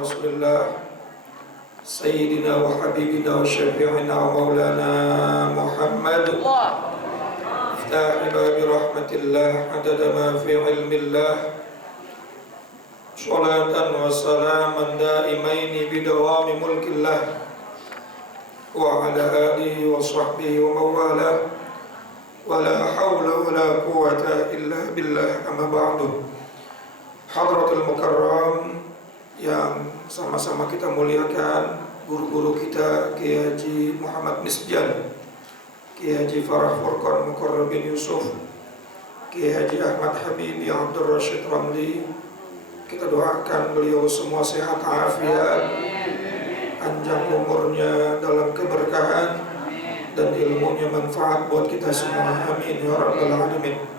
رسول الله سيدنا وحبيبنا وشفيعنا ومولانا محمد افتح باب رحمة الله عدد ما في علم الله صلاة وسلاما دائمين بدوام ملك الله وعلى آله وصحبه ومن والاه ولا حول ولا قوة إلا بالله أما بعد. Hadratul Mukarram yang sama-sama kita muliakan, guru-guru kita Kiai Haji Muhammad Misjan, Kiai Haji Farah Furqan Mukarram bin Yusuf, Kiai Haji Ahmad Habibi Abdul Rashid Ramli. Kita doakan beliau semua sehat afiat, panjang umurnya dalam keberkahan dan ilmunya manfaat buat kita semua. Amin ya rabbal alamin.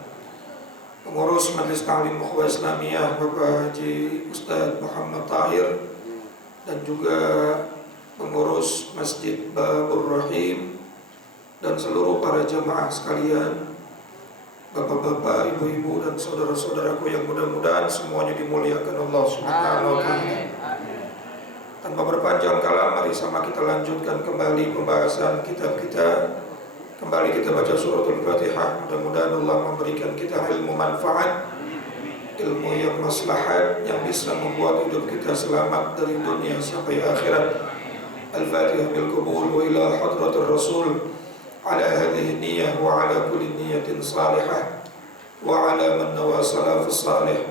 Pengurus Majelis Ta'lim Ukhuwah Islamiyah Bapak Haji Ustadz Muhammad Tahir, dan juga pengurus Masjid Babur Rahim, dan seluruh para jamaah sekalian, bapak-bapak, ibu-ibu, dan saudara-saudaraku yang mudah-mudahan semuanya dimuliakan Allah Subhanahu wa Ta'ala. Tanpa berpanjang kalam, mari sama kita lanjutkan kembali pembahasan kitab kita. Kembali kita baca suratul Fatihah. Mudah-mudahan Allah memberikan kita ilmu manfaat, ilmu yang maslahat, yang bisa membuat hidup kita selamat dari dunia sampai akhirat. Al-Fatihah bil qabul wa ila hadratir Rasul ala hadhihi niyyah wa ala kulli niyyatin salihah wa ala man nawa salafus salih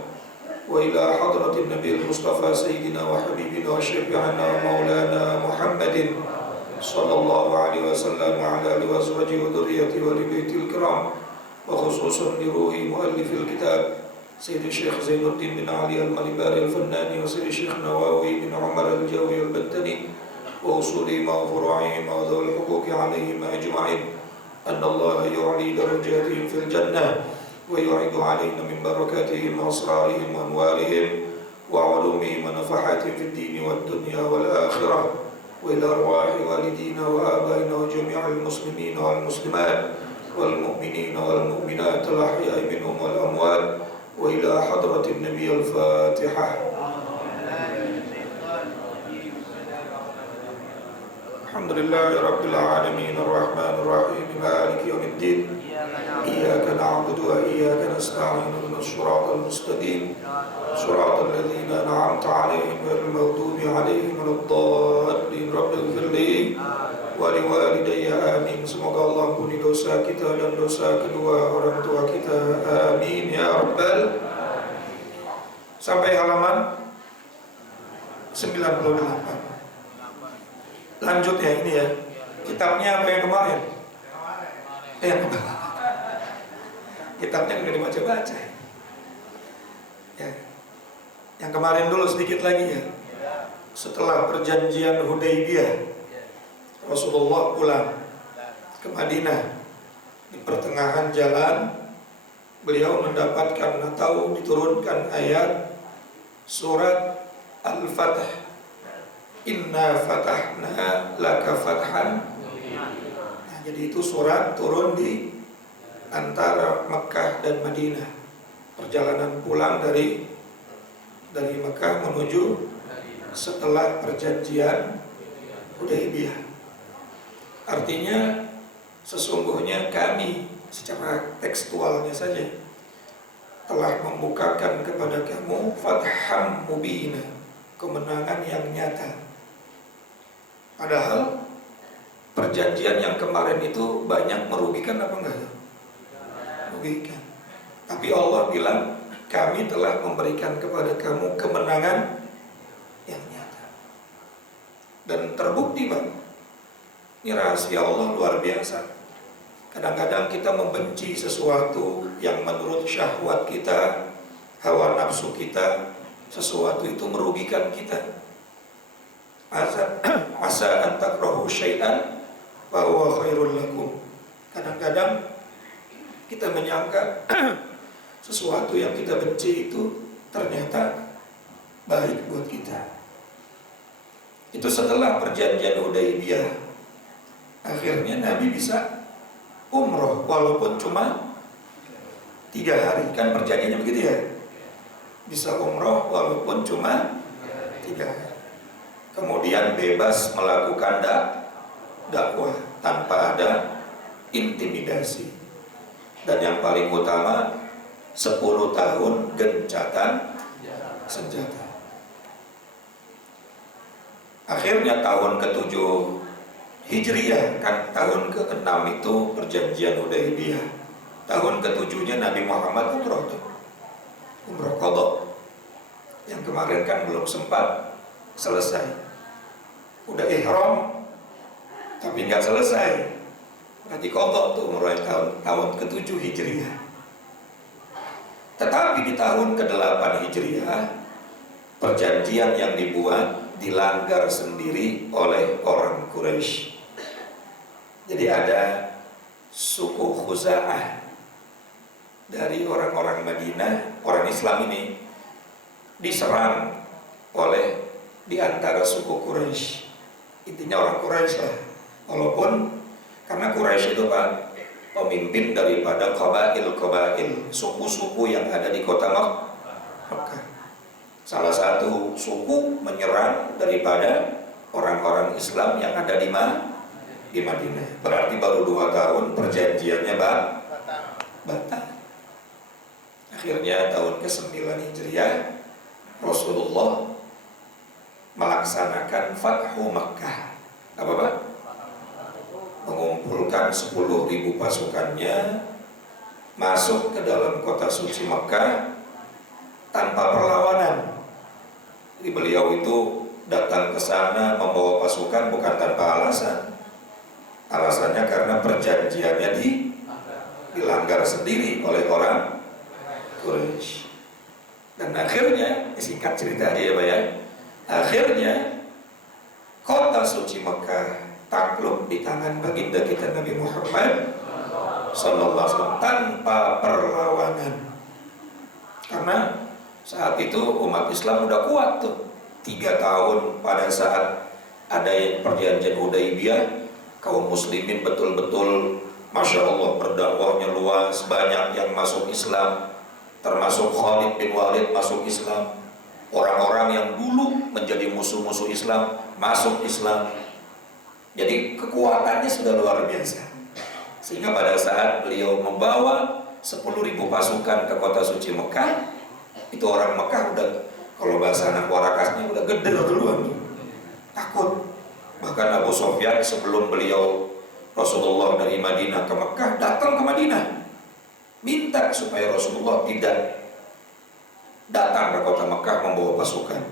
wa ila hadratin Nabiul Mustafa sayyidina wa habibina wa syafi'ina wa maulana Muhammadin sallallahu alaihi wasallam wa ala alihi wa azwajihi wa dhurriyyatihi wa li baitil kiram, wa khususan li ruhi muallifil kitab Sayyidi Syekh Zainuddin bin Ali al-Malibari al-Fannani wa Sayyidi Syekh Nawawi bin Umar al-Jawi al-Bantani wa usuli ma furu'ihim wa dhul huquqi alaihim ajma'in. Anna Allah yu'li darajatihim fil jannah wa yu'idu alaina min barakatihim wa asrarihim wa anwarihim wa ulumihim wa nafahatihim fid dini wad dunya wal akhirah. وإلى أرواح والدينا وآبائنا وجميع المسلمين والمسلمات والمؤمنين والمؤمنات الأحياء منهم والأموات وإلى حضرة النبي الفاتحة. الحمد لله رب العالمين الرحمن الرحيم مالك يوم الدين إياك نعبد وإياك نستعين اهدنا الصراط المستقيم صراط الذين أنعمت عليهم غير المغضوب عليهم ولا الضالين. رب اغفر لي ولوالدي آمين. Semoga Allah ampuni dosa kita dan dosa kedua orang tua kita. Amin ya rabbal. Sampai halaman 98. Lanjut ya, ini ya. Kitabnya apa yang kemarin? Kitabnya udah dibaca-baca. Ya. Yang kemarin dulu sedikit lagi ya. Setelah perjanjian Hudaybiyah, Rasulullah pulang ke Madinah. Di pertengahan jalan beliau mendapatkan atau diturunkan ayat surat Al-Fatah. Inna fatahna laka fathan. Nah, jadi itu surat turun di antara Mekah dan Madinah. Perjalanan pulang dari Mekah menuju setelah perjanjian Hudaybiyah. Artinya sesungguhnya kami secara tekstualnya saja telah membukakan kepada kamu fatham mubina, kemenangan yang nyata. Padahal perjanjian yang kemarin itu banyak merugikan apa enggak? Merugikan. Tapi Allah bilang kami telah memberikan kepada kamu kemenangan yang nyata. Dan terbukti Bang, ini rahasia Allah luar biasa. Kadang-kadang kita membenci sesuatu yang menurut syahwat kita, hawa nafsu kita, sesuatu itu merugikan kita. Asa an takrahu syai'an wa huwa khairul lakum. Kadang-kadang kita menyangka sesuatu yang kita benci itu ternyata baik buat kita. Itu setelah perjanjian Hudaybiyah. Akhirnya Nabi bisa umroh walaupun cuma 3 hari. Kan perjanjiannya begitu ya. Bisa umroh walaupun cuma 3 hari. Kemudian bebas melakukan dakwah tanpa ada intimidasi. Dan yang paling utama 10 tahun gencatan senjata. Akhirnya tahun ke-7 Hijriah, kan tahun ke-6 itu perjanjian Hudaybiyah. Tahun ke-7-nya Nabi Muhammad umroh qadha. Yang kemarin kan belum sempat selesai. Udah ihram tapi nggak selesai. Berarti qadha tuh umroh tahun ke-7 Hijriah. Tetapi di tahun ke-8 Hijriah, perjanjian yang dibuat dilanggar sendiri oleh orang Quraisy. Jadi ada suku Khuza'ah dari orang-orang Madinah, orang Islam ini diserang oleh di antara suku Quraisy. Intinya orang Quraisy lah. Walaupun karena Quraisy itu Pak, pemimpin daripada qabail, suku-suku yang ada di kota Makkah. Salah satu suku menyerang daripada orang-orang Islam yang ada di Madinah. Berarti baru 2 tahun perjanjiannya batal. Akhirnya tahun ke-9 Hijriah Rasulullah melaksanakan Fathu Makkah. Apa Pak? Mengumpulkan 10.000 pasukannya masuk ke dalam kota suci Makkah tanpa perlawanan. Jadi beliau itu datang ke sana membawa pasukan bukan tanpa alasan. Alasannya karena perjanjiannya dilanggar sendiri oleh orang Quraisy. Dan akhirnya, singkat cerita aja Pak ya. Akhirnya kota suci Makkah takluk di tangan baginda kita Nabi Muhammad sallallahu alaihi wasallam tanpa perlawanan. Karena saat itu umat Islam udah kuat tuh. 3 tahun pada saat ada perjanjian Hudaybiyah, kaum muslimin betul-betul Masya Allah berdakwahnya luas, banyak yang masuk Islam, termasuk Khalid bin Walid masuk Islam. Orang-orang yang dulu menjadi musuh-musuh Islam masuk Islam. Jadi kekuatannya sudah luar biasa. Sehingga pada saat beliau membawa 10.000 pasukan ke kota suci Mekah, itu orang Mekah udah, kalau bahasa anak warakasnya udah geder duluan, takut. Bahkan Abu Sufyan sebelum beliau Rasulullah dari Madinah ke Mekah datang ke Madinah, minta supaya Rasulullah tidak datang ke kota Mekah membawa pasukan.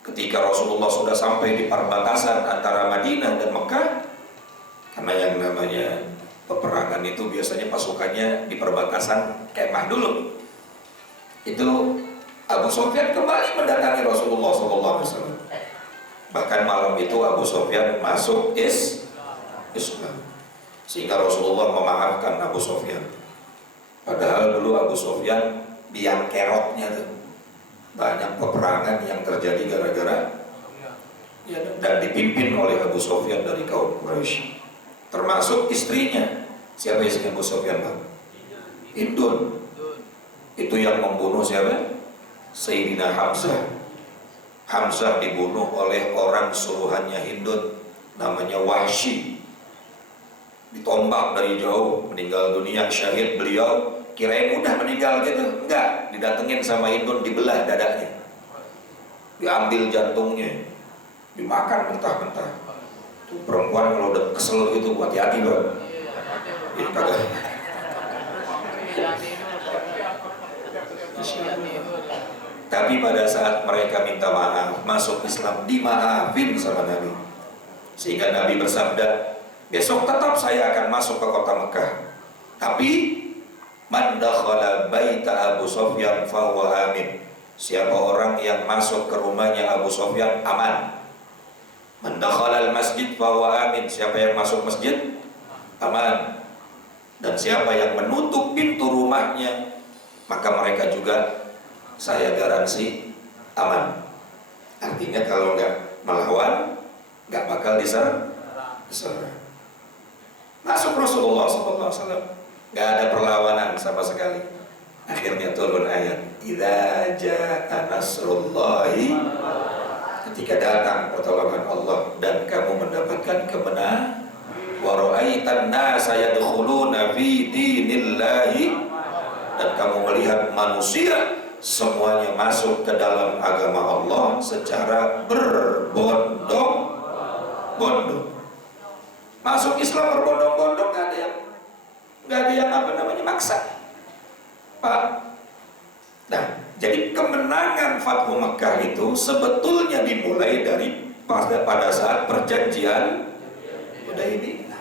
Ketika Rasulullah sudah sampai di perbatasan antara Madinah dan Mekah, karena yang namanya peperangan itu biasanya pasukannya di perbatasan kemah dulu. Itu Abu Sufyan kembali mendatangi Rasulullah SAW. Bahkan malam itu Abu Sufyan masuk Islam, sehingga Rasulullah memaafkan Abu Sufyan. Padahal dulu Abu Sufyan biang keroknya tuh, banyak peperangan yang terjadi gara-gara ya, dan dipimpin oleh Abu Sufyan dari kaum Quraisy, termasuk istrinya. Siapa istri Abu Sufyan Pak? Hindun. Itu yang membunuh siapa? Sayyidina Hamzah. Hamzah dibunuh oleh orang suruhannya Hindun, namanya Wahsy. Ditombak dari jauh, meninggal dunia, syahid beliau. Kirain udah meninggal gitu, enggak, didatengin sama Hindun, dibelah dadanya, diambil jantungnya, dimakan mentah-mentah. Tuh perempuan kalau udah kesel gitu, hati-hati Bang. Ini kagak. Tapi pada saat mereka minta maaf, masuk Islam, dimaafin sama Nabi. Sehingga Nabi bersabda, besok tetap saya akan masuk ke kota Mekah, tapi man dakhala baita Abu Sufyan fahuwa amin. Siapa orang yang masuk ke rumahnya Abu Sufyan aman. Man dakhala al-masjid fahuwa amin. Siapa yang masuk masjid aman. Dan siapa yang menutup pintu rumahnya, maka mereka juga saya garansi aman. Artinya kalau nggak melawan, nggak bakal diserang. Masuk Rasulullah SAW, nggak ada perlawanan sama sekali. Akhirnya turun ayat, idza jaa nasrullahi ketika datang pertolongan Allah dan kamu mendapatkan kemenangan. Wa ra'aitan nasa yadkhuluna fi dinillahi, dan kamu melihat manusia semuanya masuk ke dalam agama Allah secara berbondong-bondong. Masuk Islam berbondong-bondong, nggak ada yang maksa, Pak. Nah, jadi kemenangan Fathu Makkah itu sebetulnya dimulai dari pada saat perjanjian Hudaybiyah,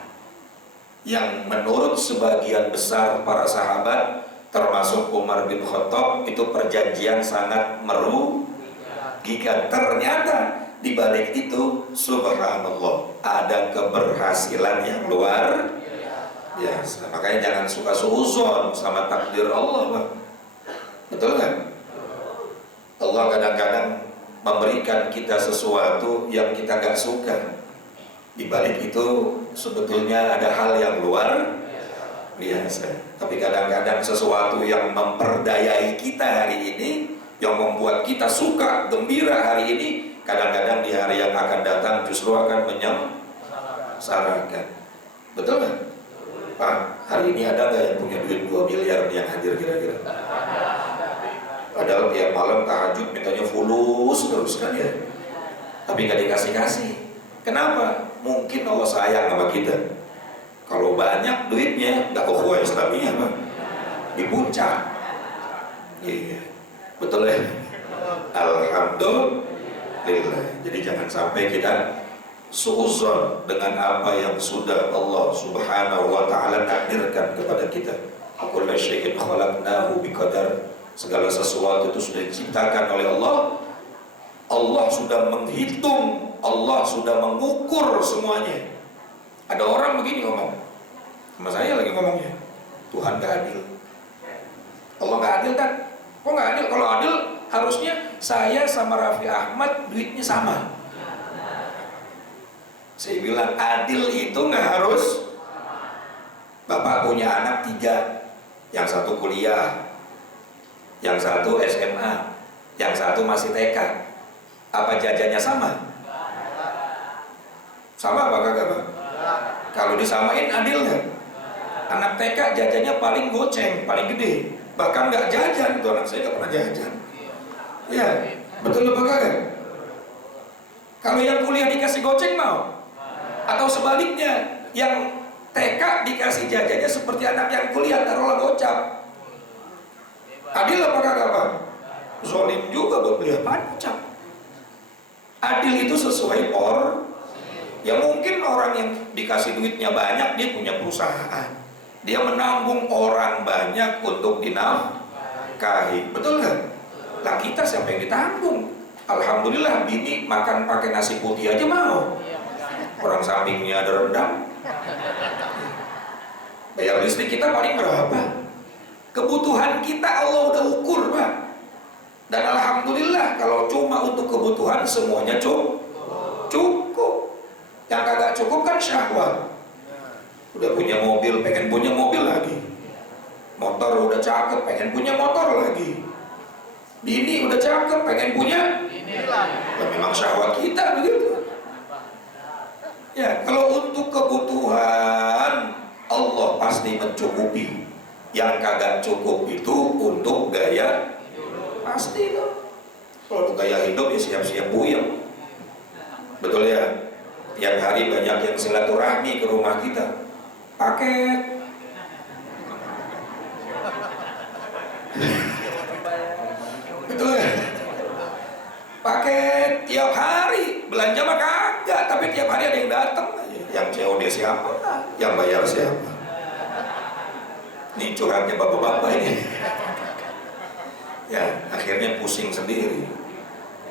yang menurut sebagian besar para sahabat termasuk Umar bin Khattab itu perjanjian sangat merugikan. Ternyata di balik itu subhanallah ada keberhasilan yang luar biasa. Makanya jangan suka suuzon sama takdir Allah, Pak. Betul kan? Allah kadang-kadang memberikan kita sesuatu yang kita gak suka. Di balik itu sebetulnya ada hal yang luar biasa. Tapi kadang-kadang sesuatu yang memperdayai kita hari ini, yang membuat kita suka, gembira hari ini, kadang-kadang di hari yang akan datang justru akan menyengsarakan. Betul kan? Pak, hari ini ada nggak yang punya duit 2 miliar yang hadir kira-kira? Padahal tiap malam tahajud mintanya fulus terus kan ya, tapi nggak dikasih-kasih. Kenapa? Mungkin Allah sayang sama kita. Kalau banyak duitnya nggak ukhuwah Islamiyah, Pak, di puncak. Iya, betul ya. Alhamdulillah. Jadi jangan sampai kita suuzon dengan apa yang sudah Allah Subhanahu wa taala takdirkan kepada kita. Kullu syai'in khalaqnahu biqadar. Segala sesuatu itu sudah diciptakan oleh Allah. Allah sudah menghitung, Allah sudah mengukur semuanya. Ada orang begini ngomong sama saya lagi ngomongnya, Tuhan gak adil. Allah gak adil kan? Kok gak adil? Kalau adil harusnya saya sama Raffi Ahmad duitnya sama. Saya bilang adil itu gak harus. Bapak punya anak 3, yang satu kuliah, yang satu SMA, yang satu masih TK. Apa jajannya sama? Sama apa kagak, Pak? Kalau disamain adil nggak? Anak TK jajannya paling goceng, paling gede, bahkan nggak jajan. Itu anak saya nggak pernah jajan. Ya, betul apa kagak? Kalau yang kuliah dikasih goceng mau? Atau sebaliknya, yang TK dikasih jajannya seperti anak yang kuliah, taruhlah gocap. Adil apa kagak, Pak? Zolim juga buat beli apaan gocap. Adil itu sesuai ya mungkin orang yang dikasih duitnya banyak, dia punya perusahaan, dia menanggung orang banyak untuk dinafkahi, betul nggak? Lah kita siapa yang ditanggung? Alhamdulillah bini makan pakai nasi putih aja mau, orang sampingnya ada rendang. Bayar listrik kita paling berapa? Kebutuhan kita Allah udah ukur, Pak. Dan alhamdulillah kalau cuma untuk kebutuhan semuanya cukup. Yang kagak cukup kan syahwat. Udah punya mobil, pengen punya mobil lagi. Motor udah cakep, pengen punya motor lagi. Bini udah cakep, pengen punya. Ya memang syahwat kita begitu. Ya, kalau untuk kebutuhan Allah pasti mencukupi. Yang kagak cukup itu untuk gaya pasti itu. Kalau untuk gaya hidup ya siap-siap buyang. Betul ya. Tiap hari banyak yang silaturahmi ke rumah kita. Paket. Betul ya. Paket tiap hari. Belanja mah kagak, tapi tiap hari ada yang datang. Yang COD siapa? Yang bayar siapa? Ini curhatnya bapak-bapak ini. Ya, akhirnya pusing sendiri.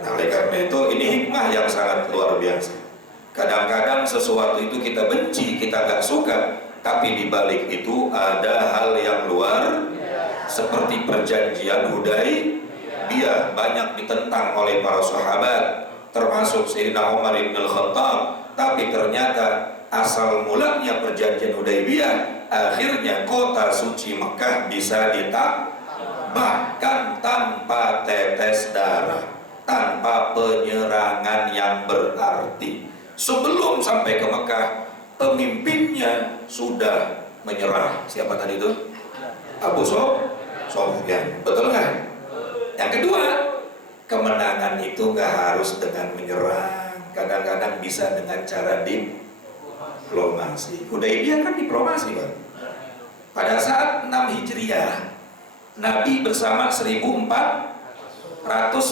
Nah, oleh karena itu ini hikmah yang sangat luar biasa. Kadang-kadang sesuatu itu kita benci, kita gak suka, tapi di balik itu ada hal yang luar, seperti perjanjian Hudaybiyah banyak ditentang oleh para sahabat, termasuk Sayyidina Umar bin Khattab. Tapi ternyata asal mulanya perjanjian Hudaybiyah, akhirnya kota suci Mekah bisa bahkan tanpa tetes darah. tanpa penyerangan yang berarti. Sebelum sampai ke Mekah, pemimpinnya sudah menyerah. Siapa tadi itu? Abu Sofyan. Betul nggak? Yang kedua, kemenangan itu nggak harus dengan menyerang. Kadang-kadang bisa dengan cara diplomasi. Hudaybiyah kan diplomasi, Pak. Pada saat 6 Hijriah, Nabi bersama 1.400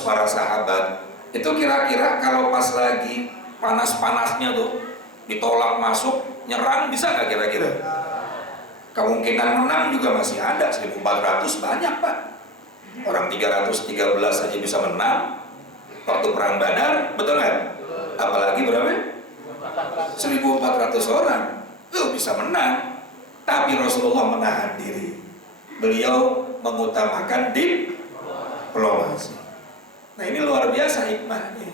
para sahabat. Itu kira-kira kalau pas lagi panas-panasnya tuh ditolak masuk, nyerang bisa nggak kira-kira? Kemungkinan menang juga masih ada. 1.400 banyak, Pak. Orang 313 saja bisa menang waktu perang Badar, betul nggak? Apalagi berapa? 1.400 orang. Bisa menang. Tapi Rasulullah menahan diri. Beliau mengutamakan diplomasi. Nah, ini luar biasa hikmahnya.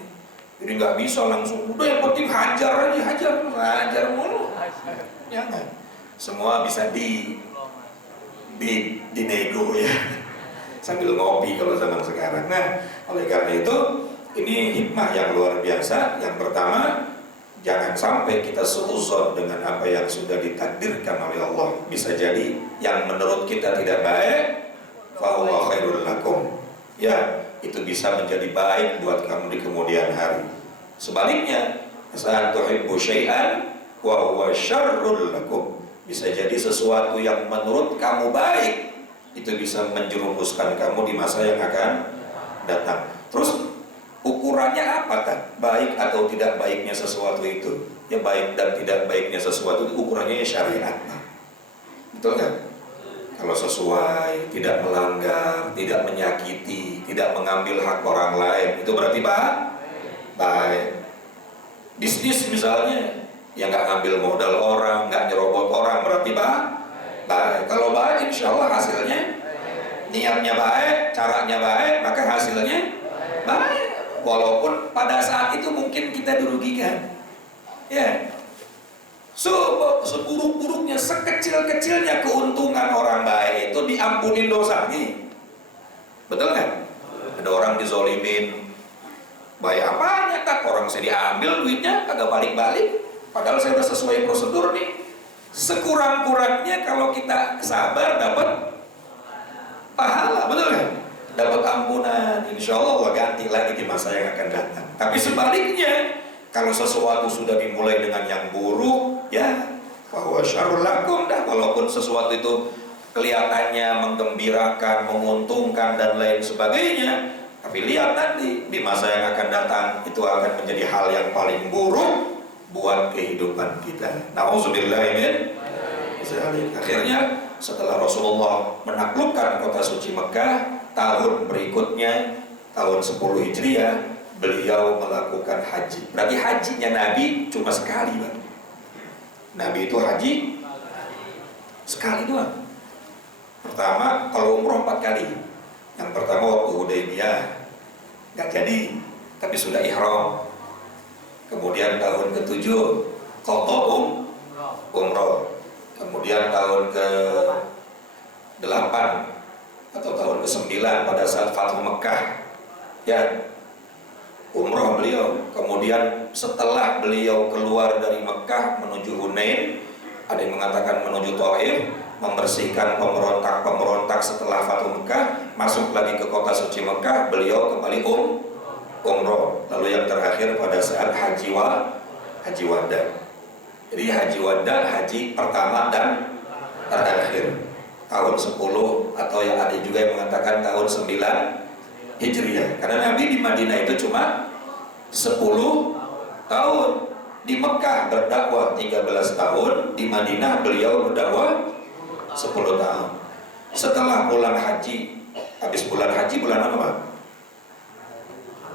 Jadi nggak bisa langsung udah yang penting hajar aja, hajar mulu. Jangan. Semua bisa dinego ya. Sambil ngopi kalau zaman sekarang. Nah, oleh karena itu ini hikmah yang luar biasa. Yang pertama, jangan sampai kita seuzon dengan apa yang sudah ditakdirkan oleh Allah. Bisa jadi yang menurut kita tidak baik, fahuwa khairul lakum. Ya, itu bisa menjadi baik buat kamu di kemudian hari. Sebaliknya, saat tuhibbu syai'an wa huwa syarrul lakum. Bisa jadi sesuatu yang menurut kamu baik, itu bisa menjerumuskan kamu di masa yang akan datang. Terus ukurannya apa kan? Baik atau tidak baiknya sesuatu itu? Ya, baik dan tidak baiknya sesuatu itu ukurannya syariat. Betul kan? Kalau sesuai, tidak melanggar, tidak menyakiti, tidak mengambil hak orang lain, itu berarti baik. Bisnis misalnya, yang nggak ngambil modal orang, nggak nyerobot orang, berarti baik. Kalau baik, insya Allah hasilnya, niatnya baik, caranya baik, maka hasilnya baik. Walaupun pada saat itu mungkin kita dirugikan, ya. Seburuk-buruknya, sekecil-kecilnya keuntungan orang baik itu diampunin dosanya. Betul nggak? Ada orang dizolimin, baik apanya tak? Orang saya diambil duitnya, kagak balik-balik. Padahal saya udah sesuai prosedur nih. Sekurang-kurangnya kalau kita sabar dapat pahala, betul nggak? Dapat ampunan, insya Allah Allah ganti lagi di masa yang akan datang. Tapi sebaliknya, kalau sesuatu sudah dimulai dengan yang buruk, ya fahuwa syarrul lakum dah. Walaupun sesuatu itu kelihatannya menggembirakan, menguntungkan dan lain sebagainya, tapi lihat nanti di masa yang akan datang itu akan menjadi hal yang paling buruk buat kehidupan kita. Nauzubillahi min dzalik. Akhirnya setelah Rasulullah menaklukkan kota suci Mekah, tahun berikutnya, tahun 10 Hijriah, beliau melakukan haji. Berarti hajinya Nabi cuma sekali, Bang. Nabi itu haji sekali doang. Pertama, kalau umroh 4 kali. Yang pertama waktu Hudaybiyah, nggak jadi, tapi sudah ihram. Kemudian tahun ke-7 qadha umroh. Kemudian tahun ke-8 atau tahun ke-9 pada saat Fathu Mekah, ya, umroh beliau. Kemudian setelah beliau keluar dari Mekah menuju Hunain, ada yang mengatakan menuju Thaif, membersihkan pemberontak-pemberontak setelah Fathu Mekah, masuk lagi ke kota suci Mekah, beliau kembali umroh. Lalu yang terakhir pada saat haji wada. Jadi haji wada, haji pertama dan terakhir tahun 10, atau yang ada juga yang mengatakan tahun 9 Hijriah. Karena Nabi di Madinah itu cuma 10 tahun. Di Mekah berdakwah 13 tahun, di Madinah beliau berdakwah 10 tahun. Setelah bulan haji, habis bulan haji bulan apa, Pak?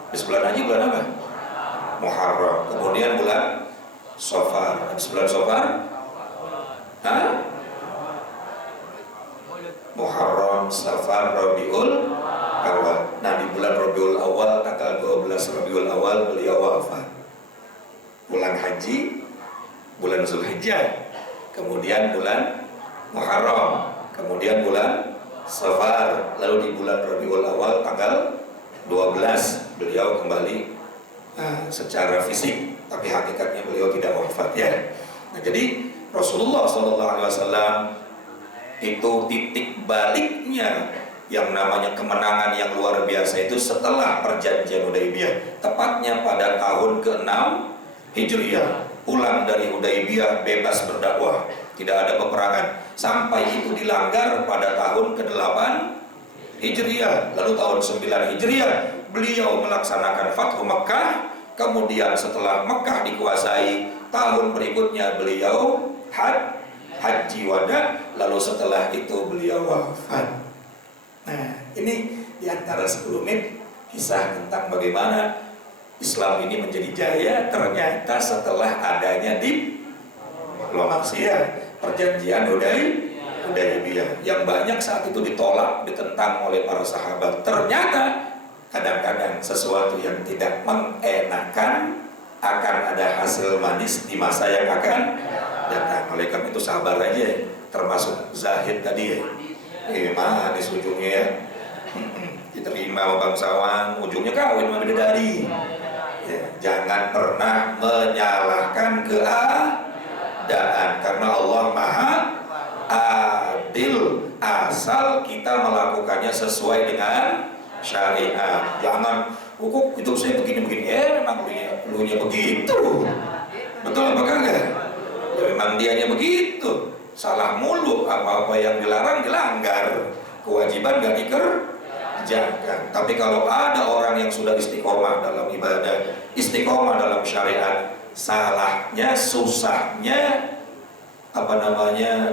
Habis bulan haji bulan apa? Muharram. Kemudian bulan Safar. Habis bulan Safar, Muharram, Safar, Rabiul Awal. Nah, di bulan Rabiul Awal, tanggal 12 Rabiul Awal beliau wafat. Bulan haji, bulan Zulhijjah, kemudian bulan Muharram, kemudian bulan Safar, lalu di bulan Rabiul Awal tanggal beliau kembali secara fisik, tapi hakikatnya beliau tidak wafat ya. Nah, jadi Rasulullah SAW itu titik baliknya yang namanya kemenangan yang luar biasa itu setelah perjanjian Hudaybiyah, tepatnya pada tahun ke-6 Hijriah. Pulang dari Hudaybiyah bebas berdakwah, tidak ada peperangan, sampai itu dilanggar pada tahun ke-8 Hijriah. Lalu tahun 9 Hijriah beliau melaksanakan Fathu Makkah. Kemudian setelah Makkah dikuasai, tahun berikutnya beliau haji wada. Lalu setelah itu beliau wafat. Nah, ini diantara 10 menit kisah tentang bagaimana Islam ini menjadi jaya ternyata setelah adanya diplomasi ya, perjanjian Hudaybiyah yang banyak saat itu ditolak, ditentang oleh para sahabat. Ternyata kadang-kadang sesuatu yang tidak mengenakan akan ada hasil manis di masa yang akan datang. Oleh karena itu sabar aja, termasuk zahid tadi ya. Manis ujungnya ya, diterima sama bangsawan, ujungnya kawin sama bidadari ya. Jangan pernah menyalahkan keadaan, karena Allah Maha Adil, asal kita melakukannya sesuai dengan syariat. Jangan hukum hidup saya begini-begini, memang lunya begitu, betul apa enggak? Ya memang dianya begitu, salah mulu, apa-apa yang dilarang dilanggar, kewajiban gak dikerjakan. Tapi kalau ada orang yang sudah istiqomah dalam ibadah, istiqomah dalam syariat, salahnya, susahnya,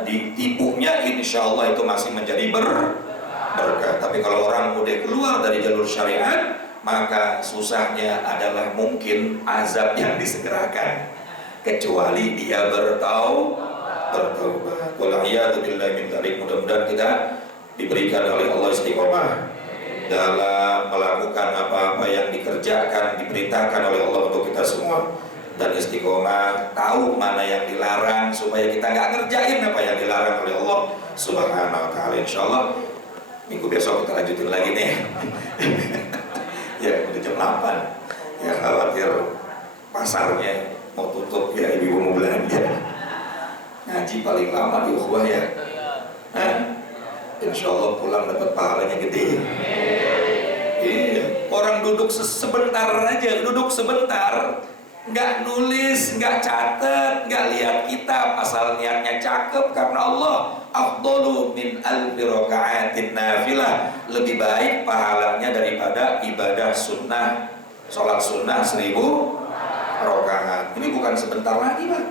ditipunya, insya Allah itu masih menjadi berkah. Tapi kalau orang udah keluar dari jalur syariat, maka susahnya adalah mungkin azab yang disegerakan, kecuali dia bertaubat. Wal'iyadu billahi min dzalik. Mudah-mudahan kita diberikan oleh Allah istiqomah dalam melakukan apa-apa yang dikerjakan, diperintahkan oleh Allah untuk kita semua, dan istiqomah tahu mana yang dilarang supaya kita nggak ngerjain apa yang dilarang oleh Allah Subhanahu wa ta'ala. Insyaallah minggu besok kita lanjutin lagi nih. Ya udah jam 8 ya, khawatir pasarnya mau tutup ya, ibu mau belanja. Ngaji paling lama di ukhuwah ya. Insya Allah pulang dapat pahalanya gede. Iya, orang duduk sebentar aja, duduk sebentar, nggak nulis, nggak catet, nggak lihat kitab, asal niatnya cakep karena Allah. Afdalu min alfi raka'atin nafilah, lebih baik pahalanya daripada ibadah sunnah, sholat sunnah 1000 rakaat. Ini bukan sebentar lagi Pak,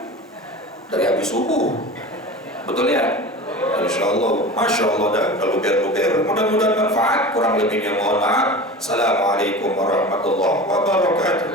dari habis subuh, betul ya? Insya Allah, Masya Allah, dah luber-luber. Mudah-mudahan manfaat, kurang lebihnya mohon maaf. Assalamualaikum warahmatullahi wabarakatuh.